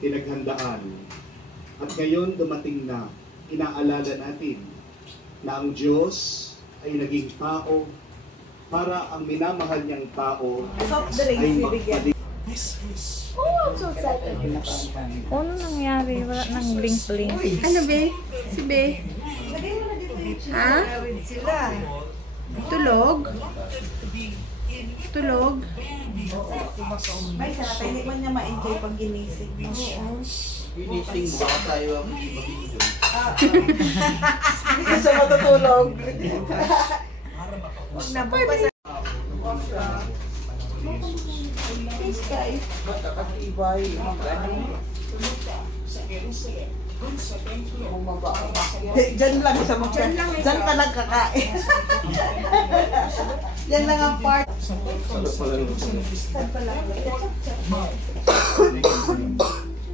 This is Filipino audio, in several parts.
Pinaghandaan. At ngayon dumating na, inaalala natin na ang Diyos ay naging tao para ang minamahal niyang tao ay magpalig. Oh, I'm so excited. Ano nangyari? Wala nang blink-blink. Ano, be? Si be? Ha? Tulog? Tulog? May sarap, hindi mo niya ma-enjoy pag ginising mo. Ginising mo, baka tayo ang mag-video. Hindi ka siya matutulog. Huwag na bukas. Please guys. Magkakatibay, mag-ano. Diyan lang sa mga. Diyan ka lang kakain. Yan lang ang part. Saan pala yung Saan pala?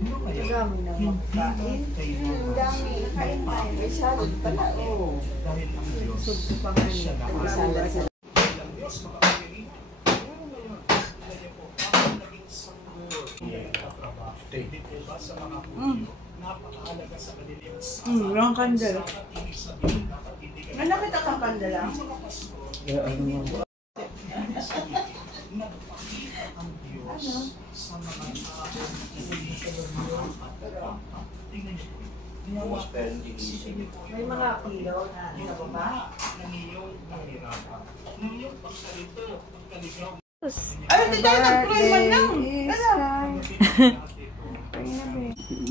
Ang dami na magkain. Ang dami. Kain tayo. May salad pala. Oo. Subto pa nga niya. May salad sa walang kandala. May nakita kang kandala? May mga ilaw na sa baba. Ay, hindi tayo nag-pray man lang.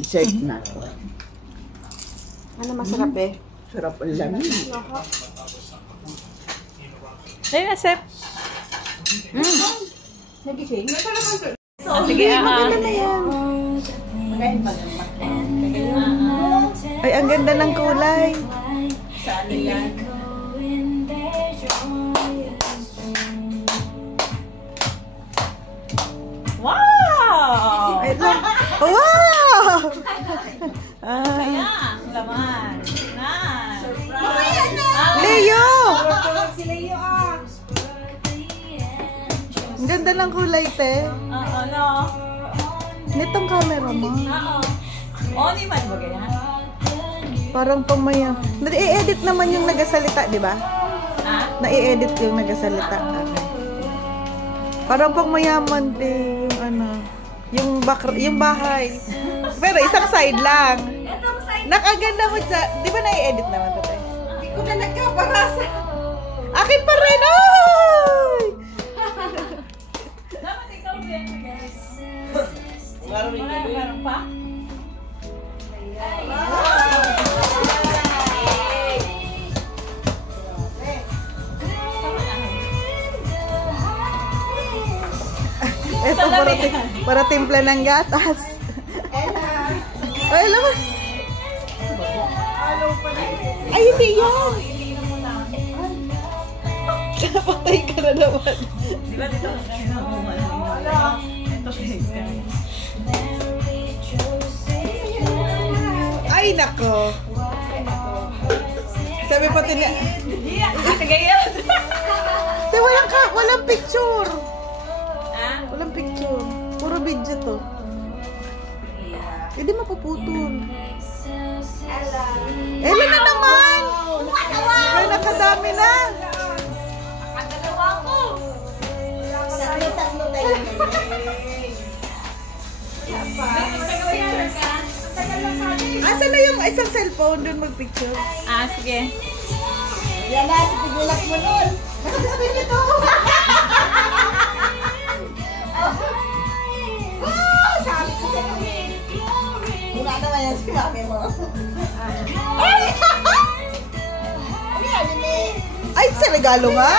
Shake na. Ano masarap eh? Sarap ang lamin. Ayun na, Sep. Nagising? Sige, Maganda na yan. Magayin ba naman? Ay, ang ganda ng kulay. Saan yan? Wow! Ay, wow! Kaya, laman. Nice. Leo! Si Leo ah. Ang ganda ng kulay, te. Oo, no? Nitong camera mo. Oo. Oni man ba ganyan? Parang pamaya. Nai-edit naman yung nagasalita, di ba? Ha? Nai-edit yung nagasalita. Okay. Parang pang mayaman din yung ano, yung bahay. Pero isang side lang. Nakaganda mo dyan. Di ba nai-edit naman to, te? Hindi ko na nagkaparasa. Akin pa rin! Ay! Dapat ikaw din, guys. Meron pa? Ito para timpla ng gatas. Ay, alam mo. Ay, hindi yun. Napatay ka na naman. Di ba dito? Ito guys. Ay, nako. Sabi pati na. Sige yun. Di, walang picture. Ha? Walang picture. Puro video to. Hindi mapuputol. Ella na naman! Ay, nakadami na. Nakadalawa ko. Tatlo tayo Asan na yung isang cellphone doon magpicture? Ah, sige. Yan na, sipigilat mo nun. Sabi niyo to. Sabi ko sa'yo. Muna naman yan si mami mo. Ay! Ano yan, eh? Ay, sa regalo nga.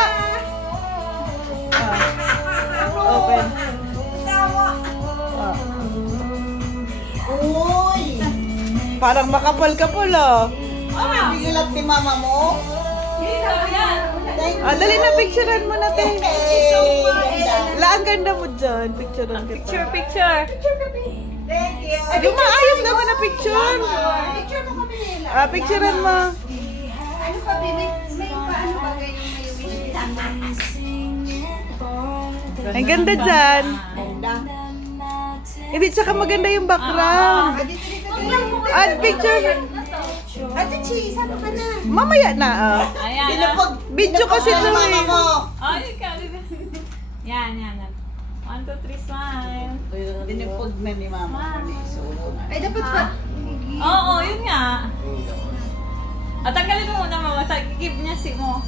Open. Uy! Parang makapal-kapal, oh. May bigilat ni mama mo? Hindi daw yan. Thank you. Ah, dali na picturean mo na, te. Hey, ganda. ang ganda mo dyan. Picture lang kita. Picture. Thank you. Yung maayos naman na picture. Picture mo kami nila. Picturean mo. Ano pa, baby? May paano ba ganyan may wish? Ang ganda dyan. Ganda. Hindi, tsaka maganda yung background. Picture. Ate Chi, saan ka na? Mamaya na, Ayan. Video kasi ito Mama mo. Oh, ikaw. Yan. 1, 2, 3, smile. Dinipod na ni Mama. Ay, dapat pa. Oo, yun nga. Tanggalin mo muna, mama. Give niya si mo.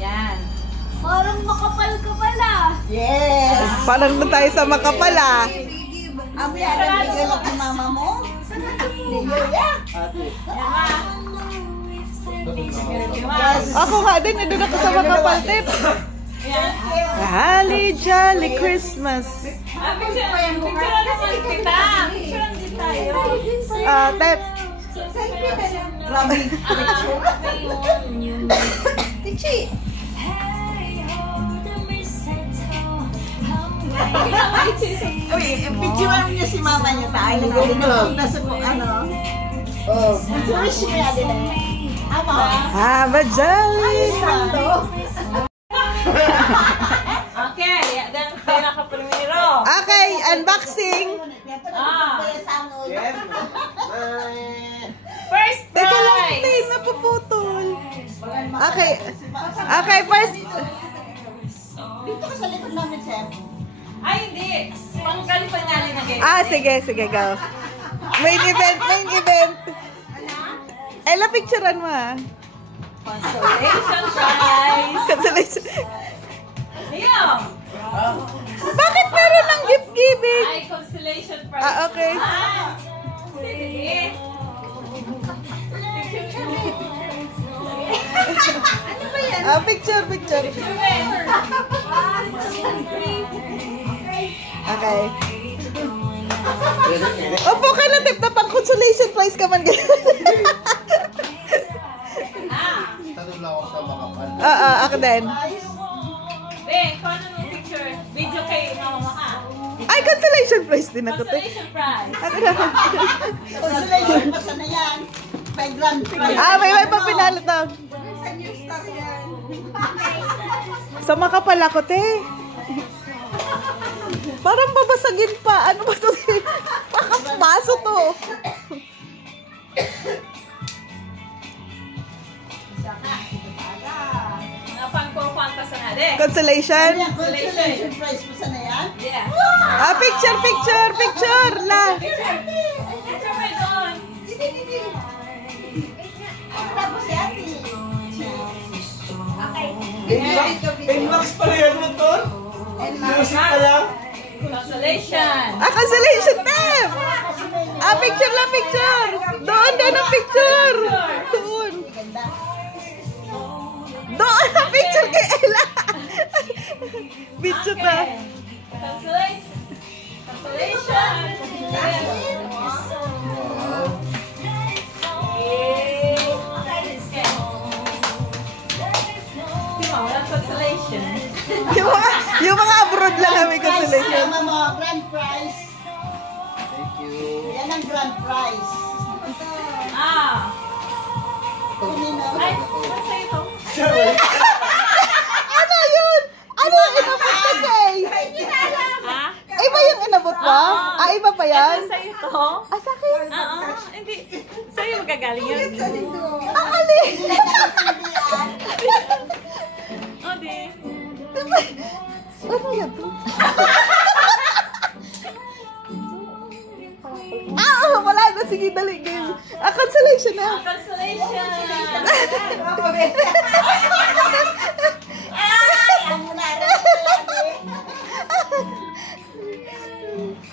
Yan. Parang makapal ka pala. Yes. Parang doon tayo sa makapala. Abi, alam mo yung ni Mama mo? Yeah. Ako nga din, nandun ako sa makapal, Tep. Yan. Holly Jolly Christmas. Picture naman kita. Picture din tayo. Tep. Grabe. Tichi. Uy, picturean niyo si Mama niyo tayo. Nasa po, ano? Wish mo yan din eh. Ama. Have a jolly. Okay, then pinaka-primero. Okay, unboxing. First Teka lang, prize. Tay, napuputol. Okay. Okay, first. Dito ka sa likod namin, sir. Ay, hindi. Pang-California na ganyan. Sige, go. Main event. Ella, picturean mo Consolation prize. Consolation. Ayun. Bakit meron ng gift giving? Ay, consolation prize. Okay. Sige. Picture. Okay. Opo ka na, Tip, na pang consolation prize ka man. Tanong lang ako sa makapal. Ako din. Ben, kung ano yung picture? Video kay mama ka. Ay, consolation prize din ako, Tip. Consolation prize. Consolation pa sana yan. May grand prize. May pa pinalo to. Sa New Star yan. Sa makapal ako, te. Parang babasagin pa. Ano ba ito? Makapaso to. Napang-kukuhan pa sa nade. Consolation? Consolation prize pa sana yan. Yeah. Picture. La. Picture mo doon. Tapos si Ate. Inbox pala yan mo, Ton? Music pala? Consolation. Consolation, Tep. Picture. Doon ang picture. Doon ang picture kay Ella. Picture na. Consolation. Consolation. Yung mga abroad lang kami consolation. Mama mo, grand prize. Thank you. Yan ang grand prize. Kunin na. Ay, nasa ito. Ano yun? Ano yung inabot ko, Kay? Iba yung inabot mo? Iba pa yan? Ito sa'yo to. Sa akin? Hindi. Sa'yo magagaling yun. Alin? O, di. Ano yan? Wala na. Sige, dali. Consolation na. Consolation.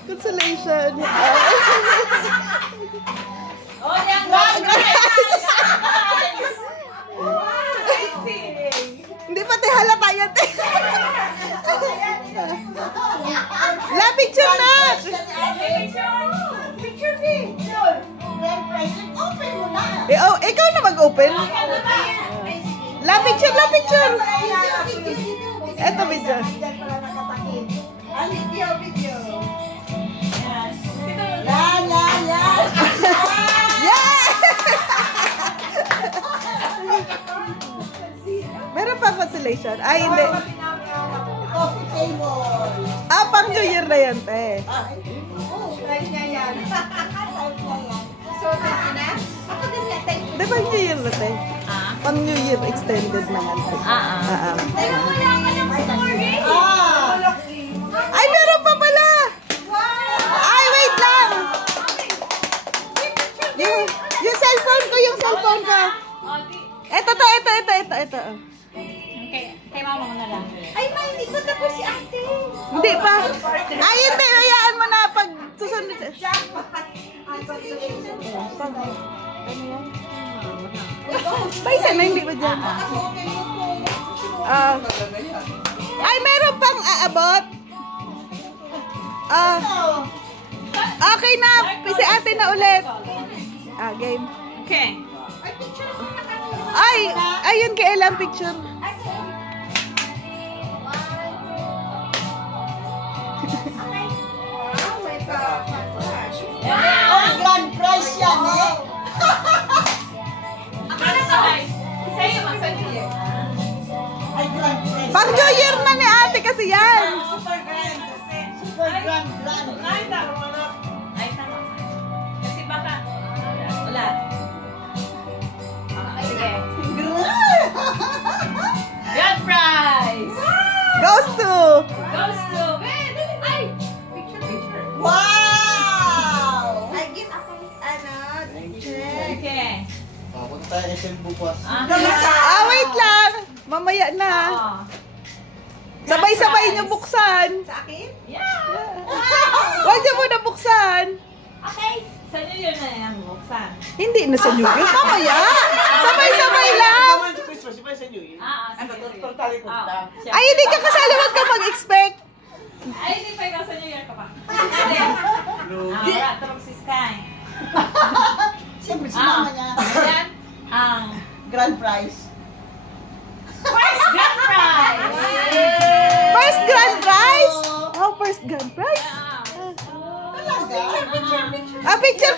Consolation. Oh, yan. Guys. Hindi pati halata yan. La, picture na. Picture me. Grand prize. Open mo na. Ikaw na mag-open. La, picture. Eto, video. Diyan pala nakatakip. Ah, video. Yes. Ito mo. Yan. Yeah! Meron pa consolation? Ay, hindi. Coffee table. Ah, pang New Year na yan, te. Try niya yan. So, na? Ako din nga, thank you. Di ba New Year na, te? Pang New Year extended na yan, te. Teka, wala ka ng story. Ay, meron pa pala! Ay, wait lang! Yung cellphone ko. Oh, di. Ito. Okay, kay mama mo na lang. Ay, ma, hindi ko tapos si ate. Hindi pa. Ay, hindi. Hayaan mo na pag susunod. Paisa na, hindi ba dyan? Ay, meron pang aabot. Okay na. Si ate na ulit. Game. Okay. Ay, ayun kay Ella ang picture. Oh, grand prize yan eh. Ano sa guys? Sa'yo, sa New Ay, grand prize. Pang New Year na ni ate kasi yan. Super grand. Ay, tama. Ay, tama. Kasi baka, wala. Sige. Grand prize! Goes to. Goes to, ay! Picture. Wow! I give check. Okay. Punta tayo SM bukas. Wait lang. Mamaya na. Oo. Sabay-sabay niyo buksan. Sa akin? Yeah! Huwag niyo muna buksan. Okay. Sa New Year na yan, buksan. Hindi na sa New Year. Mamaya. Sabay-sabay lang. Naman sa Christmas, iba sa New Year. Sige. Totally punta. Ay, hindi ka kasali. Huwag ka mag-expect. Ay, hindi pa ikaw sa New Year ka pa. Hindi. Wala, tulog si Sky. Siyempre si mama niya. Ayan. Grand prize. First grand prize! First grand prize? Oh, first grand prize? Talaga?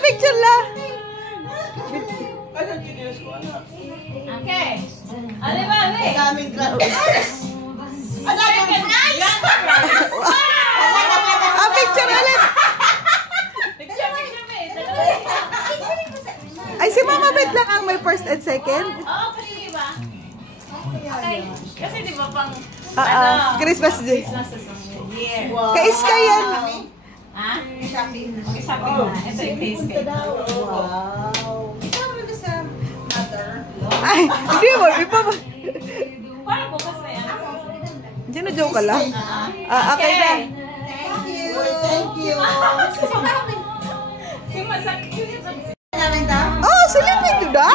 Picture lang. Ano ginews ko? Ano? Okay. Ano ba, Ang Ali? daming grand prize. Ang daming prize. Grand prize. Picture ulit. Picture, me. Dalawa. Ay, si Mama Bet lang ang may first and second. Oo, kasi ba? Okay. Kasi di ba pang, Christmas Day. Christmas is on New Year. Ka-iska yan. Ha? Shopping. Shopping na. Ito yung taste Punta cake. daw. Wow. Ikaw mo sa mother. Ay, hindi mo. Iba ba? Parang bukas na yan. Joke ka lang. Okay na. Thank you. Thank you. Si Masak. Namin daw? Oh, silipin nyo na.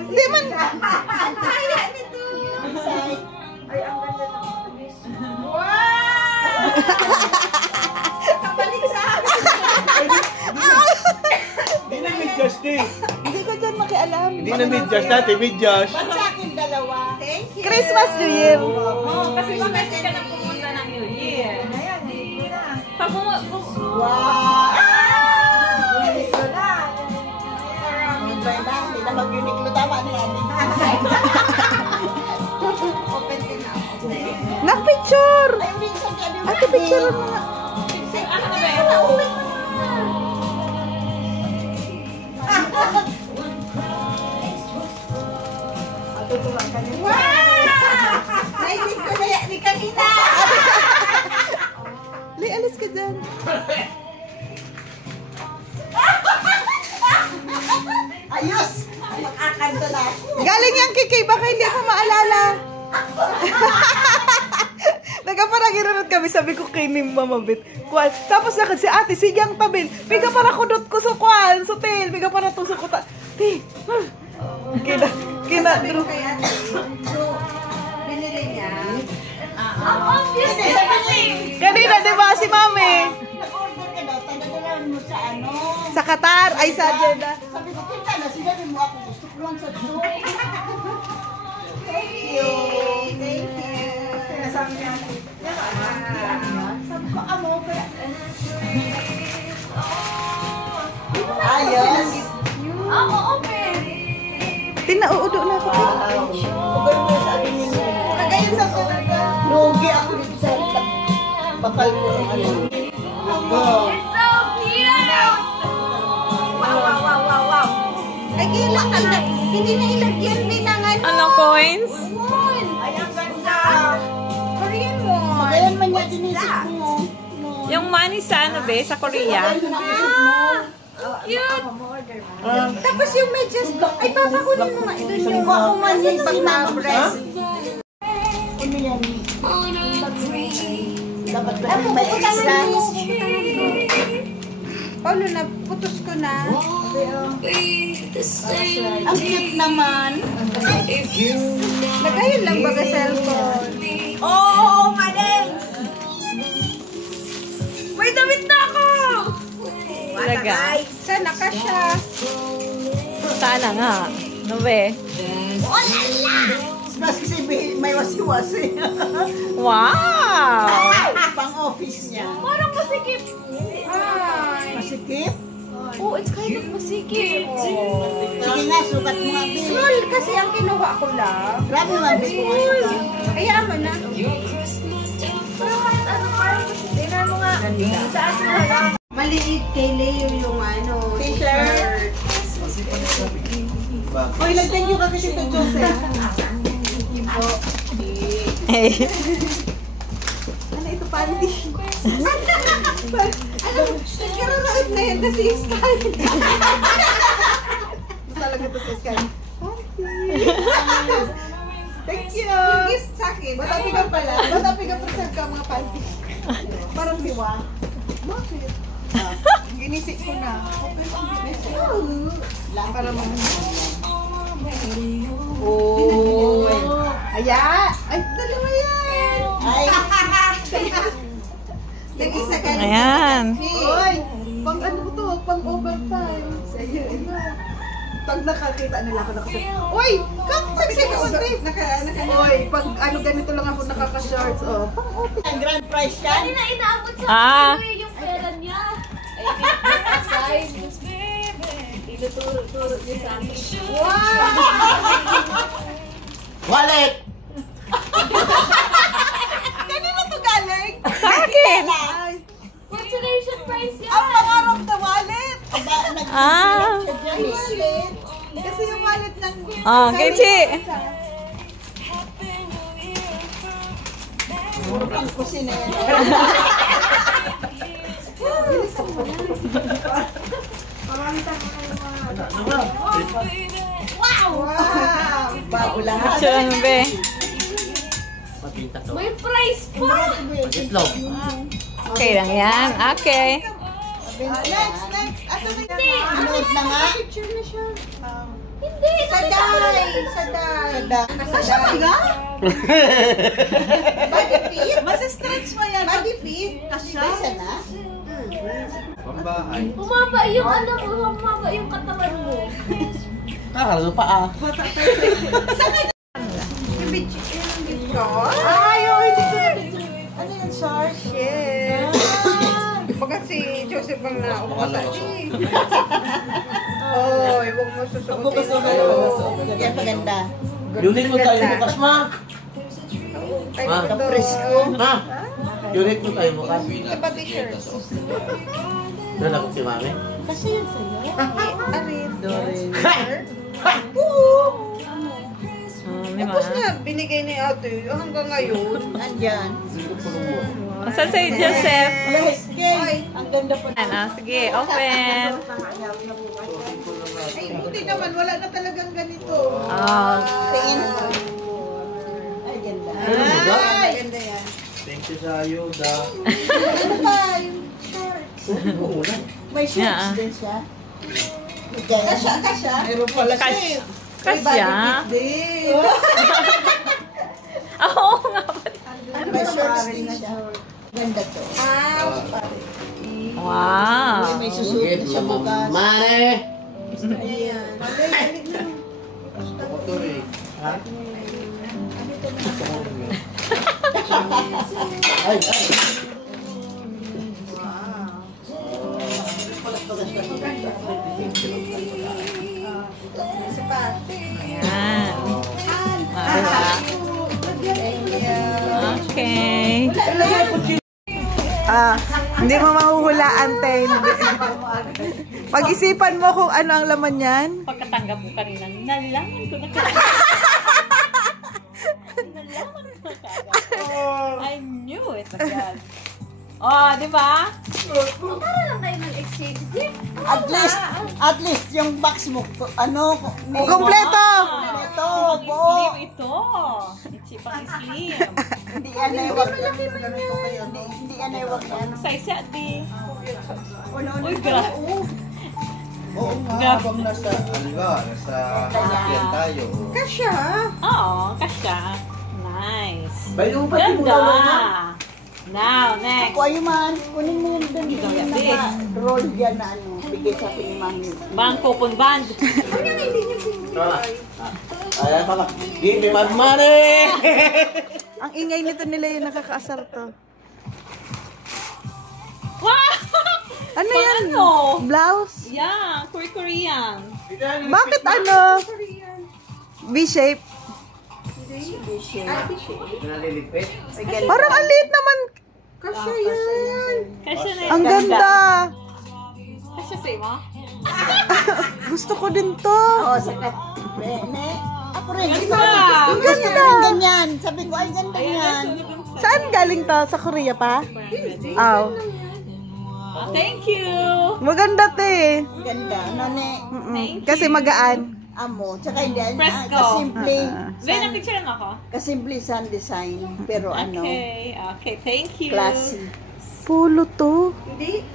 Hindi man. Kaya nito. Ay, ang ganda ng wow! Kabalik sa akin. Hindi na mid-Josh din. Hindi ko dyan makialam. Hindi na mid-Josh natin, mid-Josh. Ba't sa akin dalawa? Thank you. Christmas, New Year. Oo, kasi bakit ka na pumunta ng New Year? Ayan, hindi na. Pag Wow! Uniqlo na. Hindi na mag-Uniqlo. Tama na yan. Open din na ako. Na-picture. Ay, hindi sa gabi. Ate, picture mo na. ano ba yun? Wow! Naisip ko na yan. Di kanina. Li, alis ka dyan. Ayos! Mag-akanta na ako. Galing yung kikay, baka hindi ako maalala. Nagkaparang irunod kami, sabi ko kay ni Mama Bet. Kuan. Tapos nakad si ate, sigang tabil. Piga para kudot ko sa kuan, sa tail. Piga para tusok ko ta. Ti. Kina. Sabi ko kay ate. So, binili niya. Obviously, kasi. Kanina, di ba si Mami? Nag-order ka daw. Taga-dalan mo sa ano. Sa Qatar, ay sa Jeddah. Sabi ko, kita na. Sinabi mo ako. Gusto ko lang sa to. Thank you. Thank you. Sabi Sabi ko, amo, kaya... Ayos. Oo, open. Tinauudo na ako. Ugay mo sa atin yun. Kagayon sa ko. Lugi ako dito sa bakal ko ang ano. It's so cute! Wow. Ay, kailangan na. Hindi na ilagyan din ng ano. Ano, coins? Ay, ang ganda. Korean mo. Magayon man niya dinisip mo. Yung money sa ano, be? Sa Korea? Cute! Tapos yung medyas, ay papakunin mo nga. Ito yung wow man yung pag na-breast. Ano yan? Dapat ba yung may extra? Paulo, naputos ko na. Ang cute naman. Nagayon lang baga cellphone. Oh, madams! May damit na ako! Talaga? Sana ka siya. Sana nga. No, be? Oh, lala! Mas kasi may wasi-wasi. Wow! Pang-office niya. Parang masikip. Masikip? Oh, it's kind of masikip. Sige nga, sukat mo nga. Small kasi ang kinuha ko lang. Grabe man, bis ko nga sukat. Kaya mo na. Tingnan mo nga. Taas mo lang. Maliit kay Leo yung ano, t-shirt. Oy, nag-thank you ka kasi to Joseph. Hey. Ano ito, panty? Alam mo, nagkaroon na yan kasi yung style. Talaga to sa style. Thank you! Yung gift sa akin. Batapi ka pala. Batapi ka present ka mga panty. Parang diwa. Bakit? Ginisik ko na. Para mga... Oh! Aya! Ay, dalawa yan! Ay! Nag-isa ka na. Ayan. Hoy! Pang ano to? Pang overtime. Sa'yo, ina. Pag nakakita nila ako Uy! Sabi ko Uy! Pag ano ganito lang ako nakaka-shorts. Oh, pang open. Ang grand prize yan? Kanina inaabot sa Ah. akin yung pera niya. Ay, aside. Tinuturo niya sa akin. Wallet! Kanina to galing? Sa akin. Ay, Consolation prize yan. ang pangarap na wallet! Ah. Ay, wallet! Kasi yung wallet ng... Oh, Kichi. Ang kusina yan. Wow! Bago lahat. Picture ano, be? Patinta to. May prize pa. Itlog. Okay lang yan. Okay. Next! Asa ba yun? Anood na nga? Picture na siya. Hindi. Saday! Kasya ba nga? Body fit? Masa-stretch mo yan. Body fit? Kasya? Kasya na? Pambahay. Bumaba yung ano mo. Bumaba yung katawan mo. Kakalo pa ah. Yung bitch ko? Ay, oh, hindi ko na. Ano yung short? Yes. Baka si Joseph ang naumata. Oh, huwag mo susuotin. Yan maganda. Unit mo tayo bukas ma. Ay, Ah. presko. Ma. Unit mo tayo bukas. Ito ba t-shirt? Dala ko si mami. Kasi yun sa'yo. Arin. Dorin. Tapos na, binigay ni ate hanggang ngayon. Andyan. Saan sa'yo, Joseph? Yes, gay. Ang ganda po. Ano, sige, open. Ay, buti naman. Wala na talagang ganito. Oh. Tingin. Ay, ganda. Ay, ganda yan. Thank you sa ayuda. Ano ba yung shorts? May shorts Yeah. din siya. Kasya. Meron pala Kasya. May Kasya. body fit din. Oo nga ba? May shorts din siya. Ganda to. Wow. May susuot na siya bukas. Mane! Ayan. Gusto ko to eh. Ha? Ano to na? Ay, ay. Isa pa. Ayan. Diba? Okay. Hindi mo mahuhulaan, te. Pag-isipan mo kung ano ang laman yan. Pagkatanggap mo kanina, nalaman ko na nalaman ko na kagad. I knew it agad. Oh, di ba? Para lang kayo mag-exchange gift. At least yung box mo, ano, Kompleto! ito, Pang-slim ito. Itchy pang-slim. Hindi yan ay wag. Hindi yan ay wag yan. Size siya, di. Uno, Uy, grabe. Oo nga, Grabe. habang nasa... Nasa sasakyan tayo. Kasya. Oo, kasya. Nice. Bayo pa yung Ganda. muna. Now, next. Ako ay man, kunin mo yung dami Ito, yung yabi. naka-roll dyan na ano, bigay sa akin ni Mami. Bang coupon band. Ayan pa. Give me my money! Ang ingay nito nila yung nakakaasar to. Wow! Ano Pang yan? ano? Blouse? Yeah, Korean. Bakit ano? V-shape? Nalilipit. Parang ang liit naman. Kasya yan. Kasya na Ang ganda. Kasya sa'yo mo? Gusto ko din to. Oo, sakat. Ako rin. Ganda. Ang ganda. Ganyan. Sabi ko, ay ganda Ayan, yan. nasunog yung sa... Saan galing to? Sa Korea pa? Aw. Thank you. Maganda te. Ganda. Ano ne? Mm-mm. Kasi magaan. Amo. Tsaka hindi. Fresco. Kasimple. Zen, napicture mo ako? Kasimple sun design. Pero ano, Okay, okay, thank you. classy. Pulo to.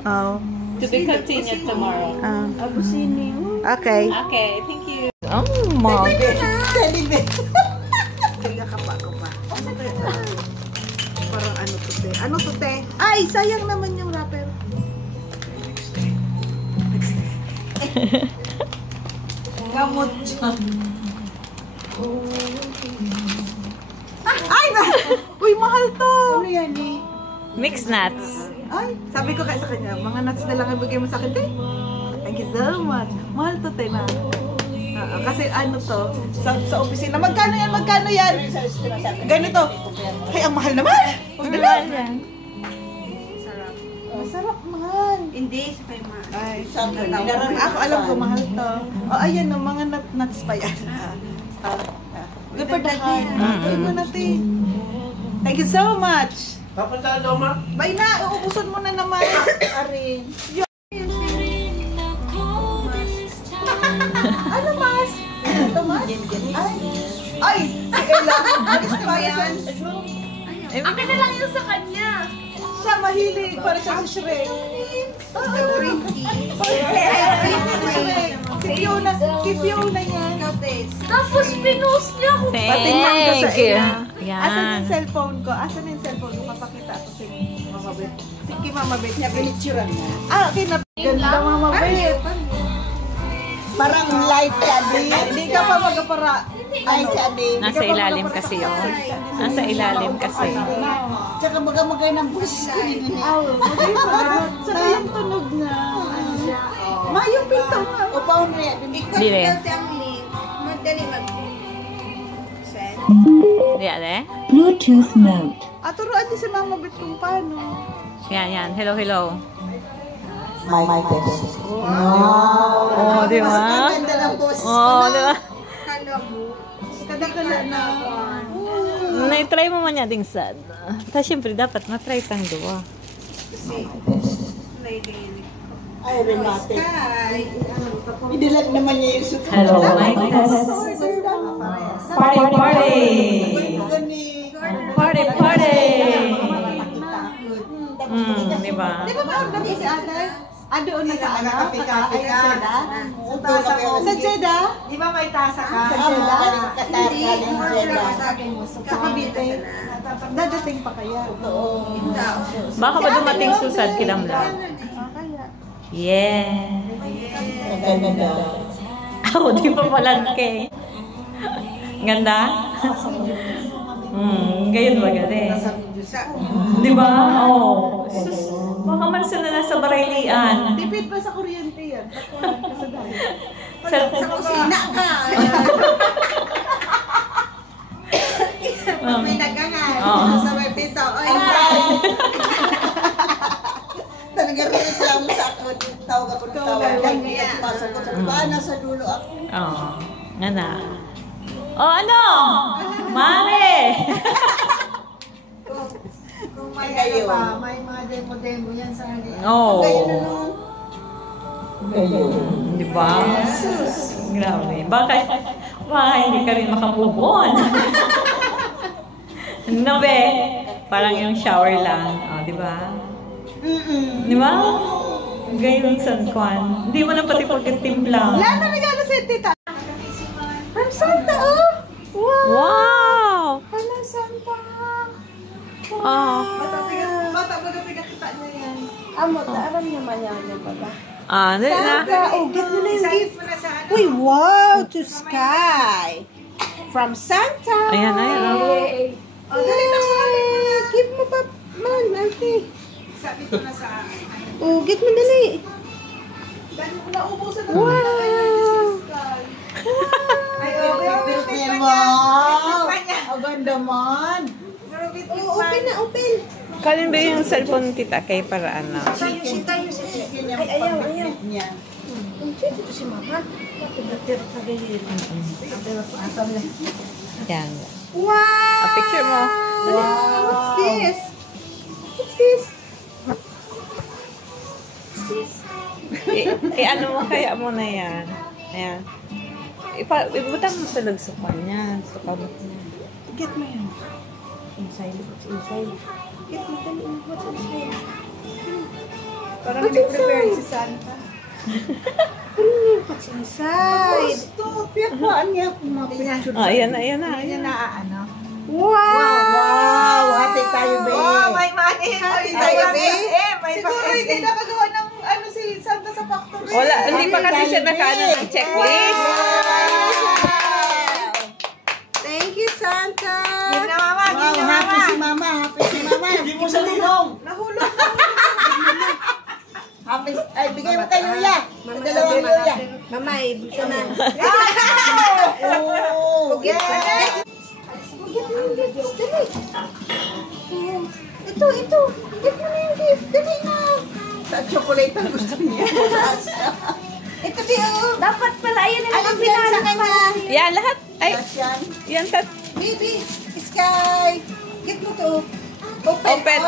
Aw. To be continued tomorrow. Abusini. Okay. Okay, thank you. Oh my. Celibate. Kaya ka pa ako pa. Parang ano to te? Ano to te? Ay, sayang naman yung wrapper. Gamot dyan. Ay, uy, mahal to. Ano yan eh? Mixed nuts. Ay, sabi ko kaya sa kanya, mga nuts na lang ibigay mo sa akin, te. Thank you so much. Mahal to, te, na. Kasi ano to, sa opisina. Magkano yan? Magkano yan? Ganito. Ay, ang mahal naman. Masarap, mahal. Hindi, sa kay Ma. Ay, Sabi, ako alam ko, mahal to. O, ayan no, mga nuts pa yan. Good for that, te. Gawin mo na, te. Thank you so much. Papunta daw, ma? Bay na, uubusan mo na naman. Arin. Ano, mas? Ito, mas? Ay, si Ella. Alis na ba yan? Akin na lang yun sa kanya. Siya mahilig. Para siya si Shrek. Si Fiona yan. Tapos pinost niya ako. Patingnan ko sa Thank you. Ella. Asan Yan. yung cellphone ko? Asan yung cellphone ko? Papakita ko si Mama Bet. Si Mama Bet. Niya pinicturean niya. Ah, kinapaganda Mama Bet. Parang light ka din. Hindi ka pa magpara. Light ka din. Nasa ilalim kasi yun. Nasa ilalim kasi. Tsaka magamagay ng busis ko din. Saka yung tunog na. Ma, yung pinto nga. Upaw na yan. Dire. Madali mag- Dire. Bluetooth mode. Turuan din si Mama Bet kung paano. Yan, yan. Hello, hello. My test. Oh, di ba? Ang ganda ng boses ko Oh, na. di ba? Kadakala na. Na-try mo man niya ding sad. Tapos syempre dapat na-try tang duwa. Ay, Renate. Idilag naman niya yung suit. Hello, mic test. Party, party! Party, party! Di ba? Di ba ma-order ko si ate? Doon na sa ano? Sa Jeddah? Sa Jeddah? Di ba may tasa ka? Sa Jeddah. Sa Cavite? Dadating pa kaya? Oo. Baka ba dumating susad kinamla? Kaya. Yeah! Ganda. Ako, di pa palangke. Ganda? Gayon magaling. Di ba? Oo. Sus, baka man sila nasa baraylian. Tipid pa sa kuryente yan. Kasadahan. Sa Kusina ka. May nagangan. Oo. Sa may pito. Ay, talaga rin siya mo sa ako. Tawag ako ng tawag. Kaya pasok ko sa baan. Nasa dulo ako. Oo. Nga na. Oh, ano? Mare! Kung may ano pa, may mga demo-demo yan sa akin. Oo. Ngayon na naman. Di ba? Grabe. Baka hindi ka rin makamove on. Ano be? Parang yung shower lang. Oh, di ba? Di ba? Gayon San Juan. Hindi mo na pati pagkatimpla. Wala na regalo sa tita. From Santa, oh! Wow! Wow! Hello, Santa! Oh. Bata ba na pinakita niya yan? Amo, taaran naman yan yung baba. Ah, hindi na. Oh, get mo na yung gift. Uy, wow! To Sky! From Santa! Ayan, ayan. Oh, dali na sa akin. Give mo pa, man, ate. Sabi ko na sa akin. Oh, get mo dali. Dali mo na ubusan na. Wow! Ay, okay. Wow! Ang ganda man. Open na, open. Kalin ba yung cellphone tita kay para ano? Chicken niya. Ay, ayaw. Niya. Ito si Mama. Kapit-datir sa ganyan. Yan. Wow! A picture mo. Wow! What's this? What's this? Ano mo kaya mo na yan. Ayan. Ibutang mo sa lagsukan niya. Sa kamot niya. Get mo yan. Inside. What's inside? Get mo dali. What's inside? Parang nag-prepare si Santa. What's inside? Gusto. Piyakwaan niya kung mga picture. Ah, ayan na, ayan na. Ayan na, ano? Wow! Hati tayo, babe. Wow, may money. Hati tayo, babe. Siguro hindi nakagawa ng ano si Santa sa factory. Wala, hindi pa kasi siya nakaano ng checklist. Thank you, Santa. Give na, Mama. Give na, Mama. Happy si Mama. Happy si Mama. Hindi mo sa linong. Nahulog. Happy. Ay, bigay mo kay Yuya. Dalawang Yuya. Mama, ibig na. Oh, yes. Ito. Get mo na yung gift. Dali na. Sa chocolate ang gusto niya. Ito siya. Dapat pala, ayun na Alam yan sa kanya. Yan, lahat. Ay, Yan. yan tat. Baby, Sky. Get mo to. Open.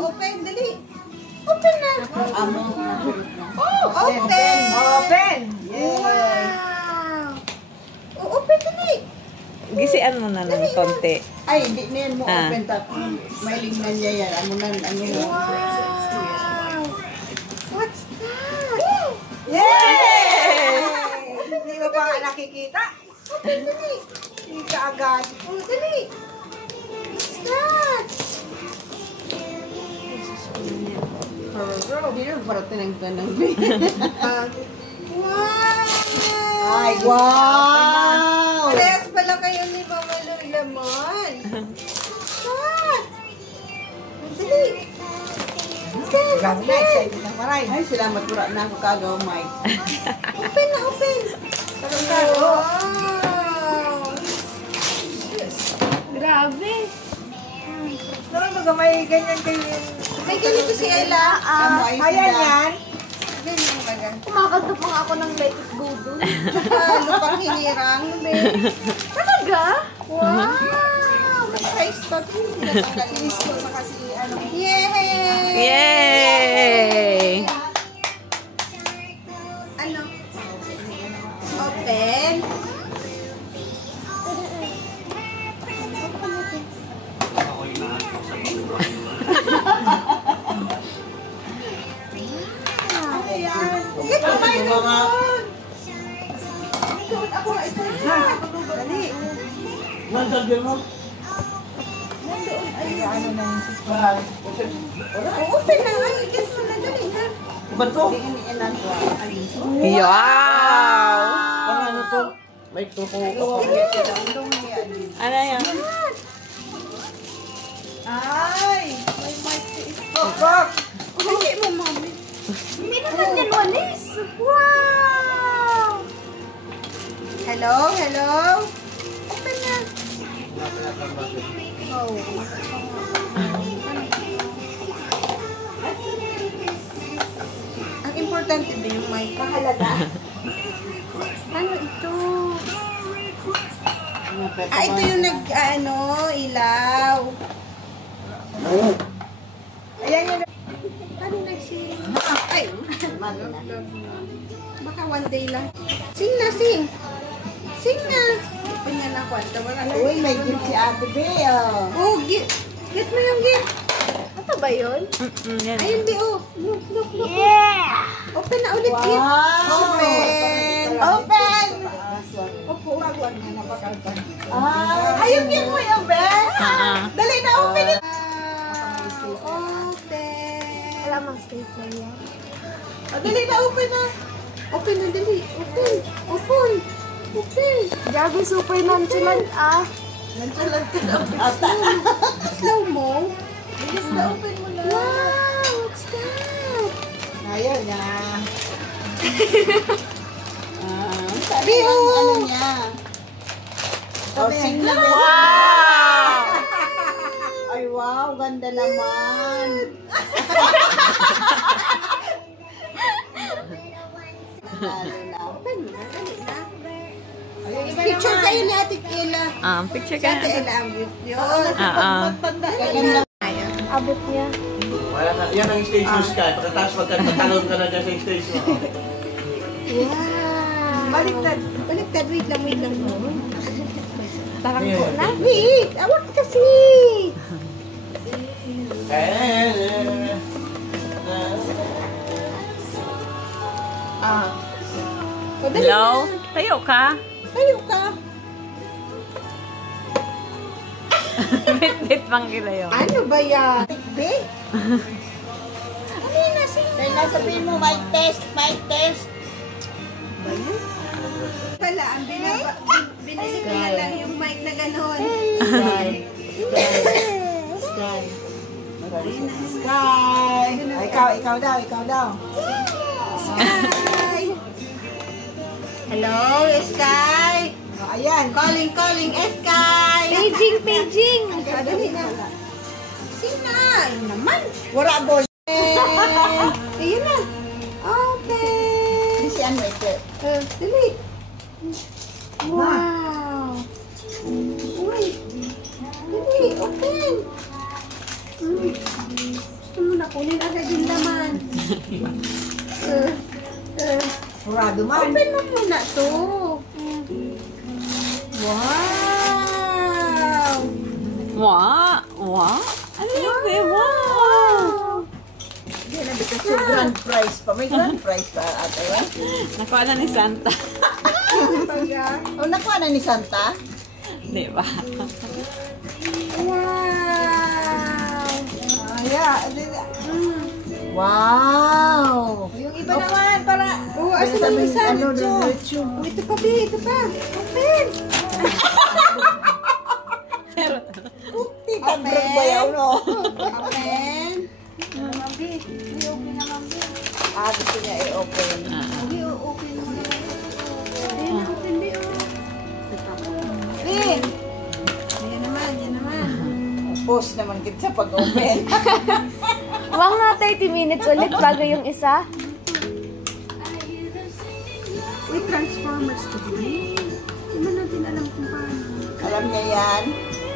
Open, dali. Open na. Oh, open. Wow. Oh, open, dali. Gisian mo na ng konti. Ay, hindi na yan mo Ah. open tap. May lingnan niya yan. Ano na, ano mo. Wow! What's that? Yay! Hindi mo pa nakikita? Open, dali. Hindi ka agad. Oh, dali. What's that? Hindi na parating ng tanang. Wow! Ay, wow! Parehas pala kayo ni Mama Lulaman. What? Dali. Excited na maray. Ay, salamat pura na ako kagaw, Mike. Open na, open. Wow! Grabe! Naman may ganyan kayo. May ganito si Ella. Ayan yan. Ganyan baga. Kumakanta pa nga ako ng Let It Go doon. Tsaka lupang hinirang. Talaga? Wow! May price pa. Pinatanggalis ko sa kasi ano. Yay! Yay! Ano? Open. Ayan. Ito may doon. Doon ako. Ito na. Dali. Nandagyan mo. Ay, ano na yung sitwaan. Open na. Ay, ikit mo na. Dali na. Ba't to? Wow! Pang ano to? May tuko. Ano yan? Yan. Ay! May mic si Isa. Hindi mo, mami. Hindi naman din walis. Wow! Hello? Hello? Open na. Oh. Ang importante ba yung mic? Mahalaga? Ano ito? Ito yung ilaw. Ayan yung... Paano nag-sing? Ay! Baka one day lang. Sing na, sing! Sing na! Open nga na kwarta. Uy, may gift si Ate Bea. Oh, get mo yung gift. Ano ba yun? Yan. Ayun, Bea. Look. Yeah! Open na ulit gift. Open! Open! Ayun gift mo yung Bea. Dali na, open it. Open. Wala mang staple yan. Dali na, open na. Open na, dali. Open. Grabe, super nonchalant ah. Nonchalant ka na. Slow mo. Bilis na, open mo na. Wow, what's that? Ayaw niya. Sabi ang ano niya. Sing na. Wow! Ay, wow, ganda naman. Picture kayo ni Ate Ella. Picture Si ka. Ate Ella ang gift yun. Abot niya. Wala na, yan ang stage mo, Sky. Pagkatapos magkatalon ka na dyan sa stage mo. Wow. Baliktad. Wait lang. Tarangko na. Wait, awak kasi. Hello? Tayo ka? Tayo ka. Bit-bit pang kilayo. Ano ba yan? Be? Ano yun na? Dahil nasabihin mo, mic test. Ba yan? Pala, ang binili ko na lang yung mic na gano'n. Sky. Ikaw daw. Sky. Hello, Sky. Ayan, calling, Sky. Paging. Dali na. Sina? Ayun naman. Wala boy. Ayun na. Open. Si ano ito? Dali. Wow. Uy. Dali, open. Gusto mo na kunin agad yung laman. Murado man. Open mo muna to. Wow. Wow? Ano yung babe? Wow! Yan ang bitas yung grand prize pa. May grand prize pa ate. Nakuha na ni Santa. Nakuha na ni Santa? Di ba? Wow. Wow. Yung iba naman para... Oo, asa lang isa. Ito pa, Bi. Ito pa. Open. Tita Brooke ba yaw, no? Open. Gusto niya i-open. Open mo na. Open, Bi. Bi. Yan naman. Post naman kita sa pag-open. Wang na 30 minutes ulit bago yung isa. With Transformers to be. Hindi man natin alam kung paano. Alam niya yan?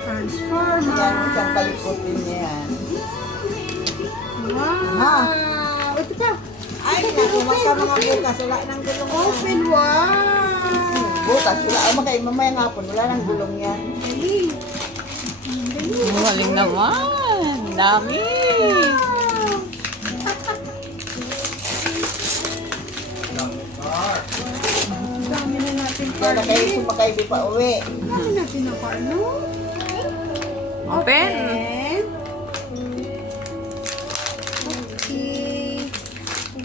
Transformers. Yan, isang palikutin niya yan. Wow. Ito pa. Ay, nakuha ka mga bukas. Wala nang gulong yan. Open, wow. Bukas, wala. Mamaya nga po, wala nang gulong yan. Maling naman. Dami. Dami na natin pa. Kaya kayo sumakay di pa uwi. Dami natin na pa, no? Open. Okay.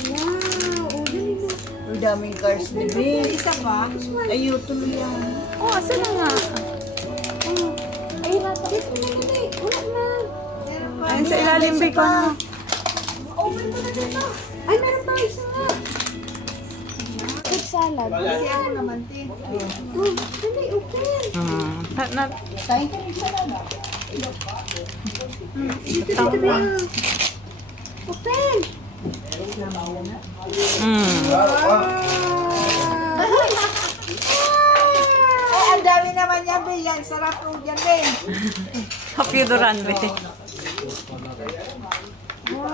Wow. Dali na. Ang daming cars ni Bill. Isa pa? Ayaw tuloy yan. Oh, asa na nga? Ayun na to. Dito na, dali. Wala na. yung bacon. Open mo na dito. Ay, meron pa isa nga. Good salad. Kasi ano naman, Tin. Dali, open. Kain ka rin salad. Dito, dito. Open. Ay, ang dami naman yan, Bill. Yan, sarap po yan, Bill. Hope you do run with it. Wow.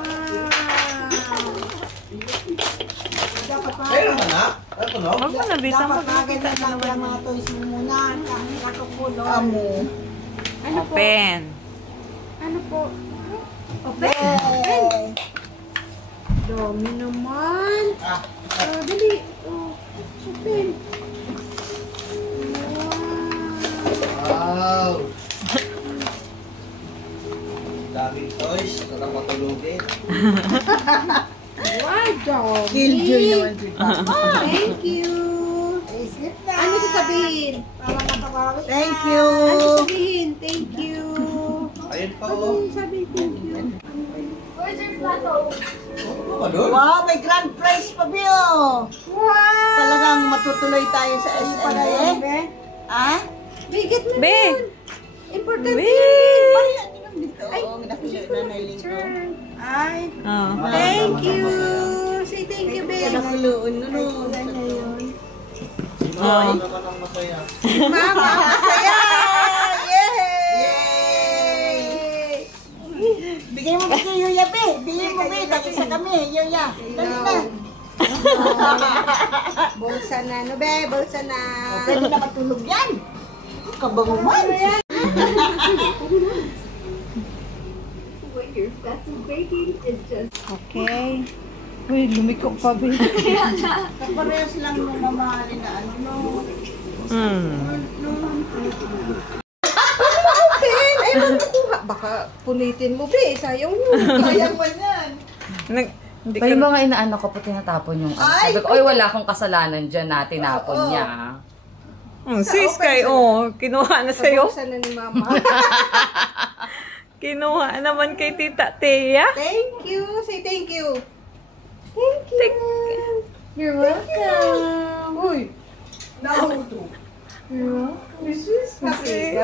Dapat pa. Meron ka na? Ito no? Huwag mo na, Bita. Dapat maganda lang ang mga toys mo muna. Katukulo. Open. Ano po? Open. Dami naman. Dali. Open. Wow! Daming toys. Sarap matulugin. Wow, dami. Killjoy naman si Papa. Thank you. Ano sasabihin? Para makabawi. Thank you. Ano sasabihin? Thank you. Ayun pa oh. Sabi thank you. Where's your plato? Ano ba doon? Wow, may grand prize pa, Bio. Wow! Talagang matutuloy tayo sa SM, eh. Ah? Bigat na Be! yun. Importante Be! yun. Ay, Ay, Oh. Thank you. Say thank you, babe. nakuloon nun. Oh. Naman ang masaya. Mama, masaya! Yay! Bigay mo ba kay Yuya, Be? Bigay mo, Be. Tag-isa kami, Yuya. Dali na. Bulsa na, no, be? Bulsa na. Pwede na matulog yan. Kabango man. What your best of baking is just... Okay. Uy, lumiko pa, be. Parehas lang ng mamahalin na ano, no? Open! Ay, magkukuha. Baka punitin mo, be. Sayang yun. Sayang man yan. Hindi May ka... mga inaano ko po tinatapon yung ano. Sabi ko, oy, wala akong kasalanan dyan na tinapon niya. Sis, kay, kinuha na sa'yo. Bulsa na ni mama. Kinuha naman kay Tita Thea. Thank you. Say thank you. Thank you. You're welcome. Uy. Nauto. You're welcome. This is happy.